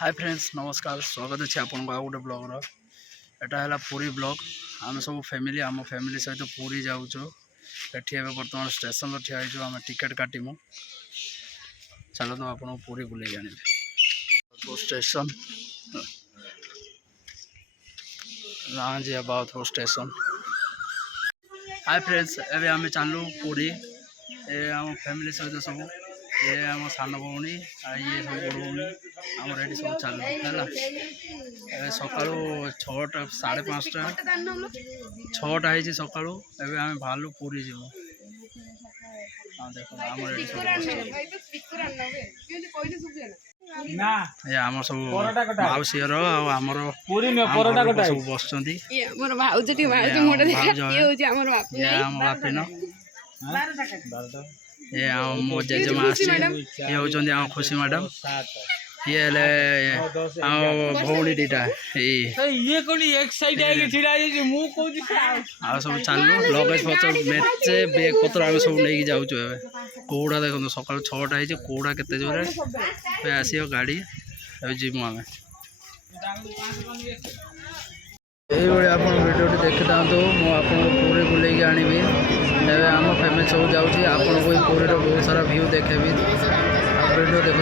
Hi friends नमस्कार स्वागत अच्छे आपन को गोटे ब्लॉगर एटा है पूरी ब्लॉग आम सब फैमिली आम फैमिली सहित पूरी जाऊँ एटी बर्तमान स्टेशन ठिया आम टिकेट काटमु चलो आपको पूरी बुले जाने station launch about station. Hi friends एवं आम चलू पूरी आम फैमिली सहित सब ये आम सान भौणी ये सब बड़ भौणी आम रेडी सब चलू है सका 6टा 5:30 6टा है सका आम बाहर पूरी जीव देख आम आम सब मौसीर आमर सब बस बापिन ये मो जेजेमा ये हूँ खुशी मैडम ये भौणी दीटा ये सब चलू लगेज पत्र मेचे बेग पत्र आम सब नहीं जाऊँ कौड़ा देखो सका 6टा है कौड़ा के जोर आस गाड़ी जीवु आम ये आप भिडियो देखी था मुझे पूरी बुले आनबी आम फैमिली सब जाऊँगी आपको पूरी बहुत सारा व्यू देखेबी भिडियो देख।